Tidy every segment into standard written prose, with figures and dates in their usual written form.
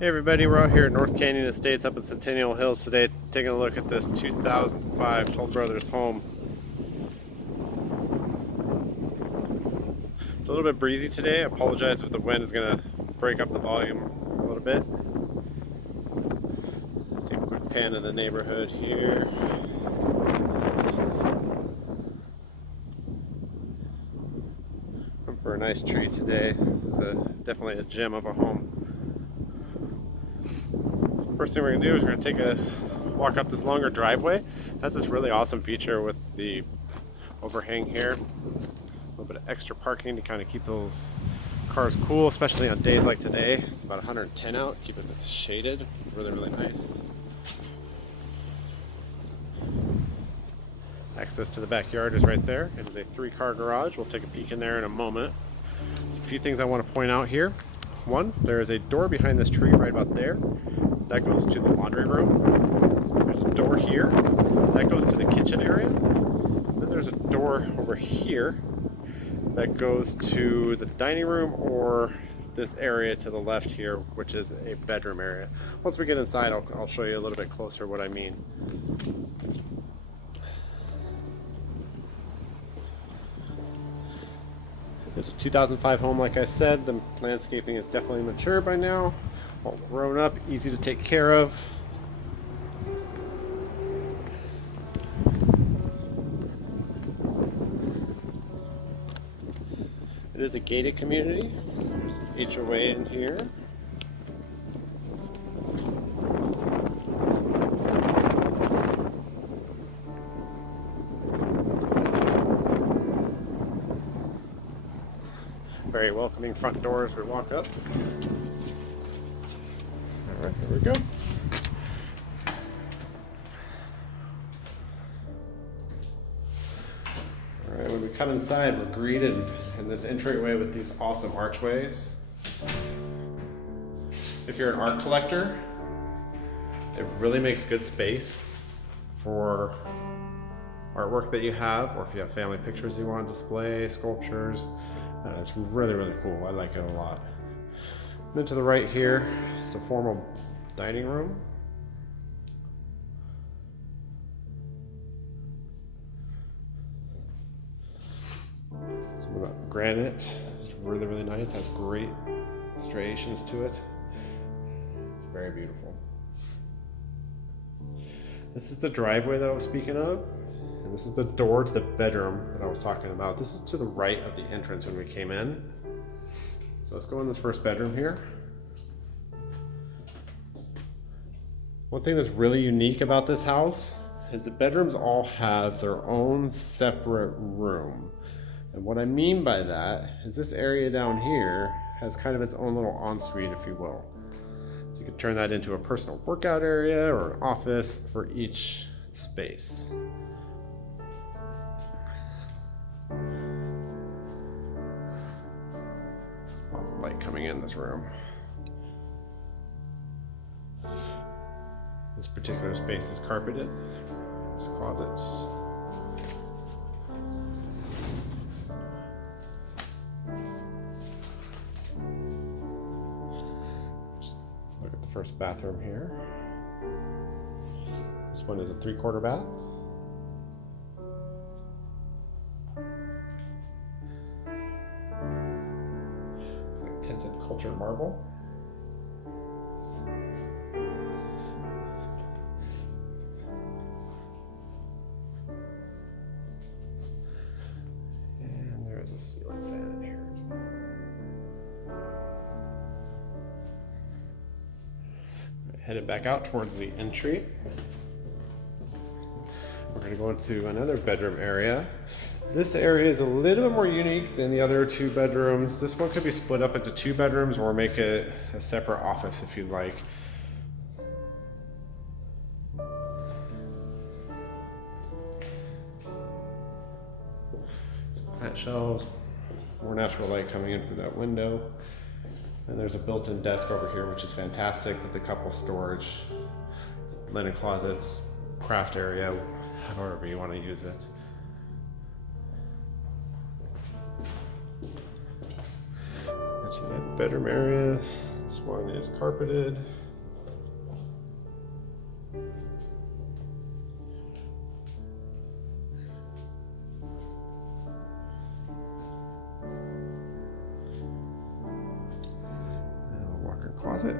Hey everybody, we're out here at North Canyon Estates up in Centennial Hills today, taking a look at this 2005 Toll Brothers home. It's a little bit breezy today. I apologize if the wind is going to break up the volume a little bit. Take a quick pan of the neighborhood here. Looking for a nice tree today. This is definitely a gem of a home. First thing we're going to do is we're going to take a walk up this longer driveway. It has this really awesome feature with the overhang here. A little bit of extra parking to kind of keep those cars cool, especially on days like today. It's about 110 out, keeping it shaded. Really, really nice. Access to the backyard is right there. It is a 3-car garage. We'll take a peek in there in a moment. There's a few things I want to point out here. One, there is a door behind this tree right about there. That goes to the laundry room. There's a door here. That goes to the kitchen area. Then there's a door over here that goes to the dining room or this area to the left here, which is a bedroom area. Once we get inside, I'll show you a little bit closer what I mean. It's a 2005 home, like I said. The landscaping is definitely mature by now. All grown up, easy to take care of. It is a gated community. There's an HOA in here. Very welcoming front door as we walk up. All right, here we go. All right, when we come inside, we're greeted in this entryway with these awesome archways. If you're an art collector, it really makes good space for artwork that you have, or if you have family pictures you want to display, sculptures. It's really, really cool. I like it a lot. Then to the right here, it's a formal dining room. Some of that granite. It's really, really nice. Has great striations to it. It's very beautiful. This is the driveway that I was speaking of. And this is the door to the bedroom that I was talking about. This is to the right of the entrance when we came in. So let's go in this first bedroom here. One thing that's really unique about this house is the bedrooms all have their own separate room. And what I mean by that is this area down here has kind of its own little ensuite, if you will. So you could turn that into a personal workout area or an office for each space. Lots of light coming in this room. This particular space is carpeted. There's closets. Just look at the first bathroom here. This one is a 3/4 bath. Tinted cultured marble. And there is a ceiling fan in here. Headed back out towards the entry. We're going to go into another bedroom area. This area is a little bit more unique than the other 2 bedrooms. This one could be split up into 2 bedrooms or make it a separate office if you'd like. Some plant shelves, more natural light coming in through that window. And there's a built-in desk over here, which is fantastic with a couple storage, linen closets, craft area, however you want to use it. Bedroom area. It's This one is carpeted. Walk-in closet.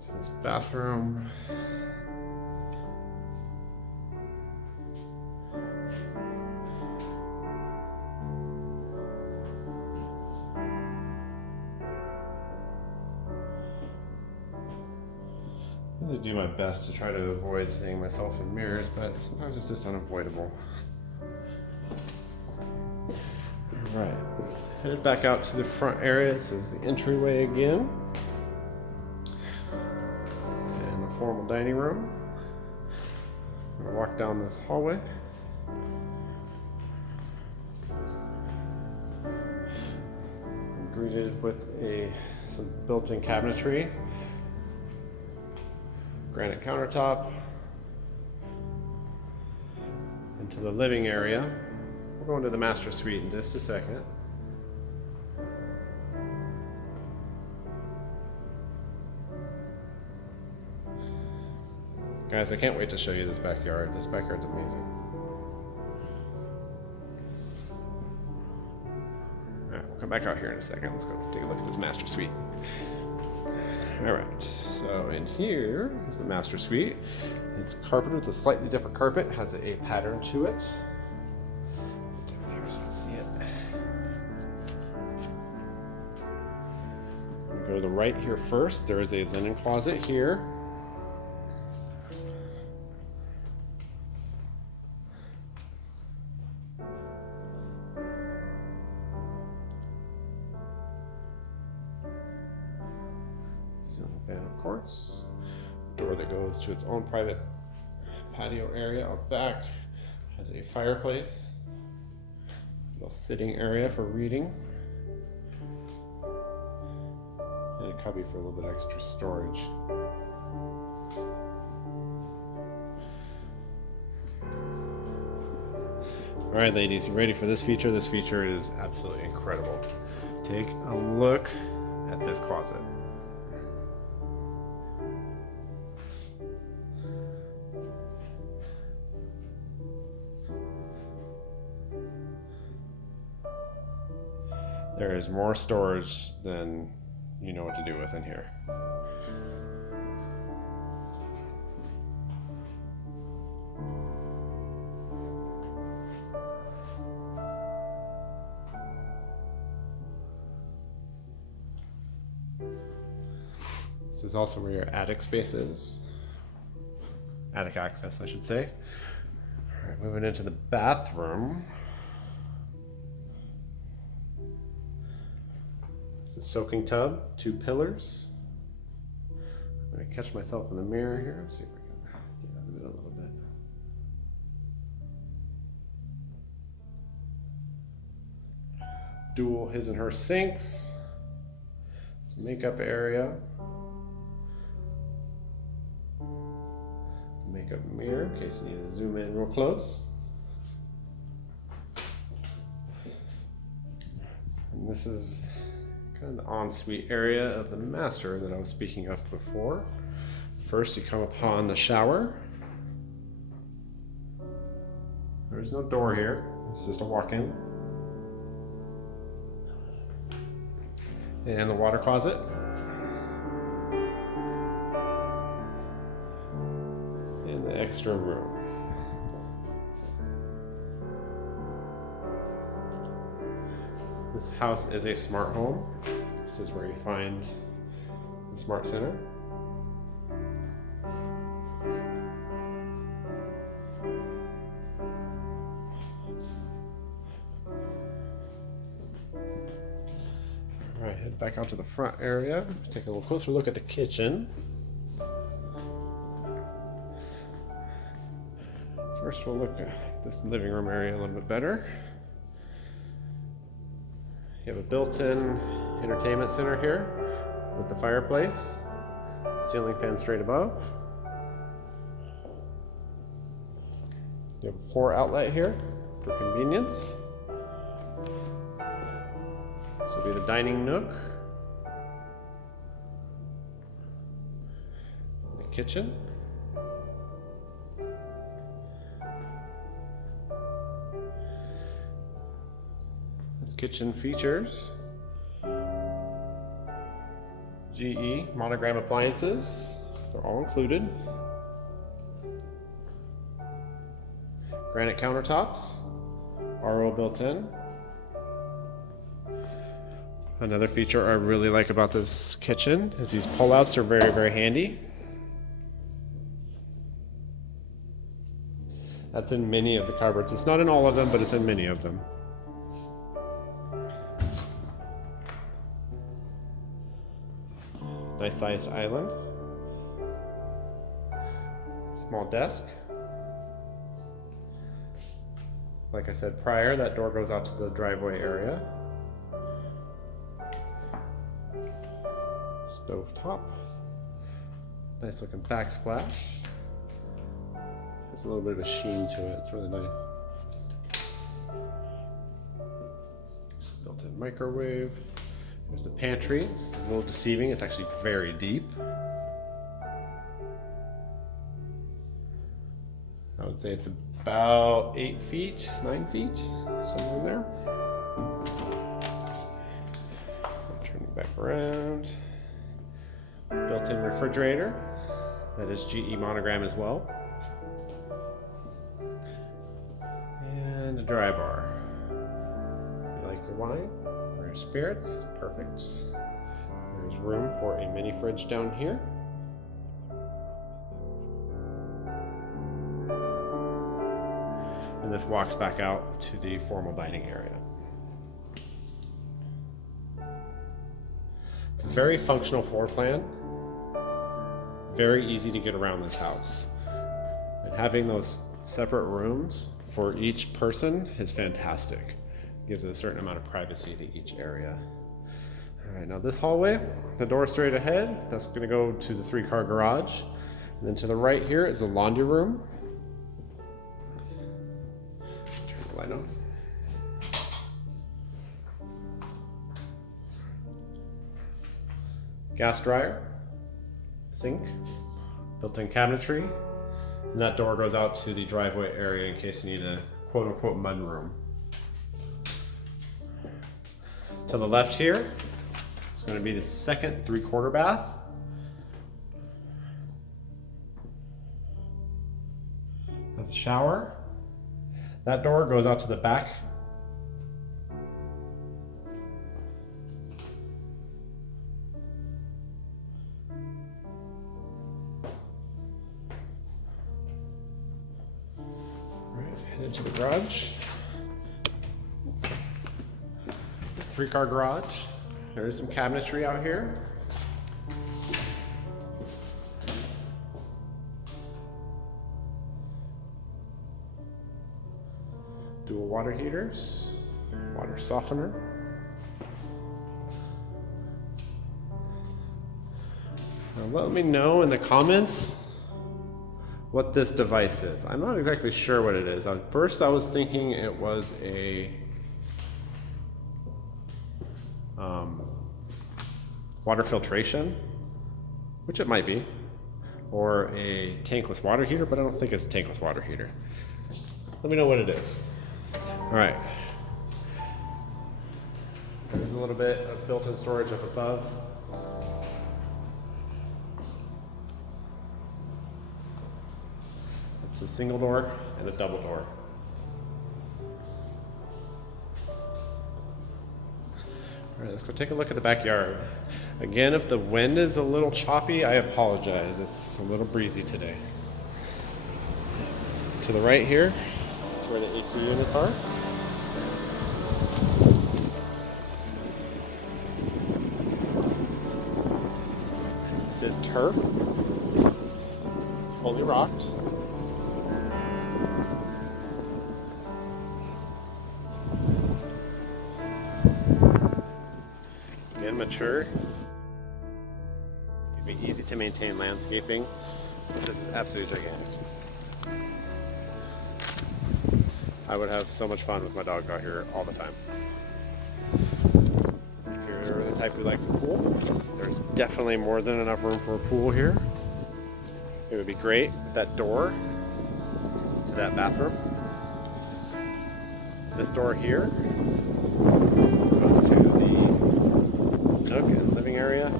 Into this bathroom. I really do my best to try to avoid seeing myself in mirrors, but sometimes it's just unavoidable. Alright, headed back out to the front area. This is the entryway again. And the formal dining room. I'm going to walk down this hallway. I'm greeted with some built-in cabinetry. Granite countertop. Into the living area. We'll go into the master suite in just a second. Guys, I can't wait to show you this backyard. This backyard's amazing. Alright, we'll come back out here in a second. Let's go take a look at this master suite. Alright, so in here is the master suite. It's carpeted with a slightly different carpet. It has a pattern to it. Down here so you can see it. We go to the right here first. There is a linen closet here. Ceiling fan, of course. Door that goes to its own private patio area. Out back has a fireplace. A little sitting area for reading. And a cubby for a little bit extra storage. All right, ladies, you ready for this feature? This feature is absolutely incredible. Take a look at this closet. There is more storage than you know what to do with in here. This is also where your attic space is. Attic access, I should say. All right, moving into the bathroom. It's a soaking tub, 2 pillars. I'm going to catch myself in the mirror here. Let's see if I can get out of it a little bit. Dual his and her sinks. It's a makeup area. Makeup mirror in case you need to zoom in real close. And this is kind of the ensuite area of the master that I was speaking of before. First, you come upon the shower. There is no door here. It's just a walk-in. And the water closet. And the extra room. This house is a smart home. This is where you find the smart center. All right, head back out to the front area. Take a little closer look at the kitchen. First, we'll look at this living room area a little bit better. You have a built-in entertainment center here with the fireplace, ceiling fan straight above. You have a 4 outlet here for convenience. This will be the dining nook. The kitchen. This kitchen features GE monogram appliances. They're all included. Granite countertops, RO built in. Another feature I really like about this kitchen is these pullouts are very, very handy. That's in many of the cupboards. It's not in all of them, but it's in many of them. Nice sized island. Small desk. Like I said prior, that door goes out to the driveway area. Stove top. Nice looking backsplash. Has a little bit of a sheen to it. It's really nice. Built-in microwave. There's the pantry. It's a little deceiving. It's actually very deep. I would say it's about 8 feet, 9 feet, somewhere in there. Turn it back around. Built-in refrigerator. That is GE monogram as well. And a dry bar. If you like your wine or your spirits, perfect. There's room for a mini fridge down here. And this walks back out to the formal dining area. It's a very functional floor plan. Very easy to get around this house. And having those separate rooms for each person is fantastic. It gives it a certain amount of privacy to each area. All right, now this hallway, the door straight ahead, that's gonna go to the 3-car garage. And then to the right here is the laundry room. Turn the light on. Gas dryer, sink, built-in cabinetry, and that door goes out to the driveway area in case you need a quote-unquote mud room. To the left here, it's going to be the second 3/4 bath. Has a shower. That door goes out to the back. Head into the garage. 3-car garage. There is some cabinetry out here. Dual water heaters, water softener. Now let me know in the comments what this device is. I'm not exactly sure what it is. At first I was thinking it was a water filtration, which it might be, or a tankless water heater, but I don't think it's a tankless water heater. Let me know what it is. All right. There's a little bit of built-in storage up above. It's a single door and a double door. All right, let's go take a look at the backyard. Again, if the wind is a little choppy, I apologize. It's a little breezy today. To the right here, that's where the AC units are. This is turf, fully rocked. Again, mature. It'd be easy to maintain landscaping, but this is absolutely gigantic. I would have so much fun with my dog out here all the time. If you're the type who likes a pool, there's definitely more than enough room for a pool here. It would be great with that door to that bathroom. This door here goes to the nook and living area.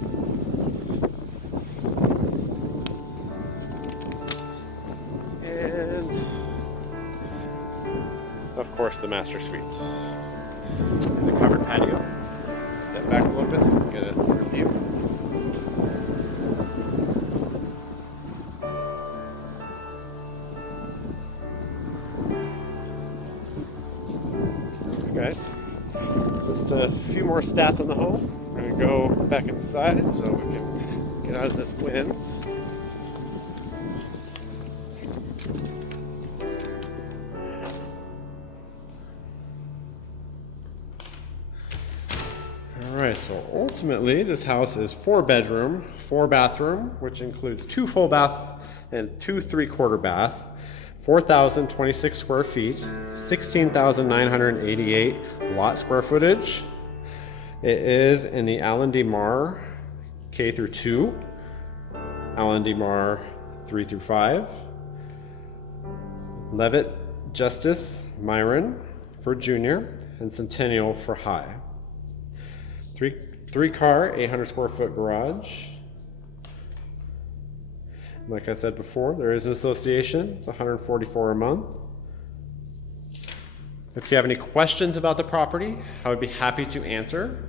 And of course the master suites. There's a covered patio. Step back a little bit so you can get a better view. Guys, so just a few more stats on the home. We're going to go back inside so we can get out of this wind. Alright, so ultimately this house is 4-bedroom, 4-bathroom, which includes 2 full bath and 2 3/4 bath. 4,026 square feet, 16,988 lot square footage. It is in the Allen D. Mar K through 2, Allen D. Mar 3 through 5, Levitt Justice Myron for junior, and Centennial for high. Three car, 800 square foot garage. Like I said before, there is an association. It's $144 a month. If you have any questions about the property, I would be happy to answer.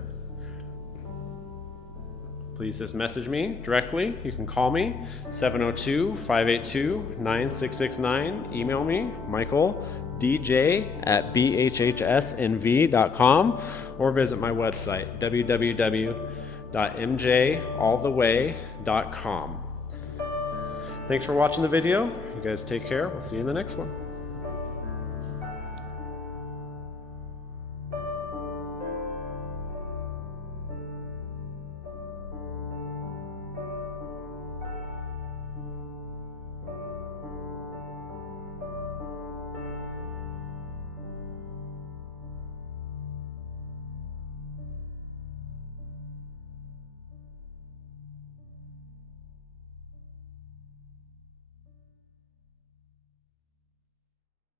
Please just message me directly. You can call me, 702-582-9669. Email me, MichaelDJ at BHHSNV.com, or visit my website, www.mjalltheway.com. Thanks for watching the video. You guys take care. We'll see you in the next one.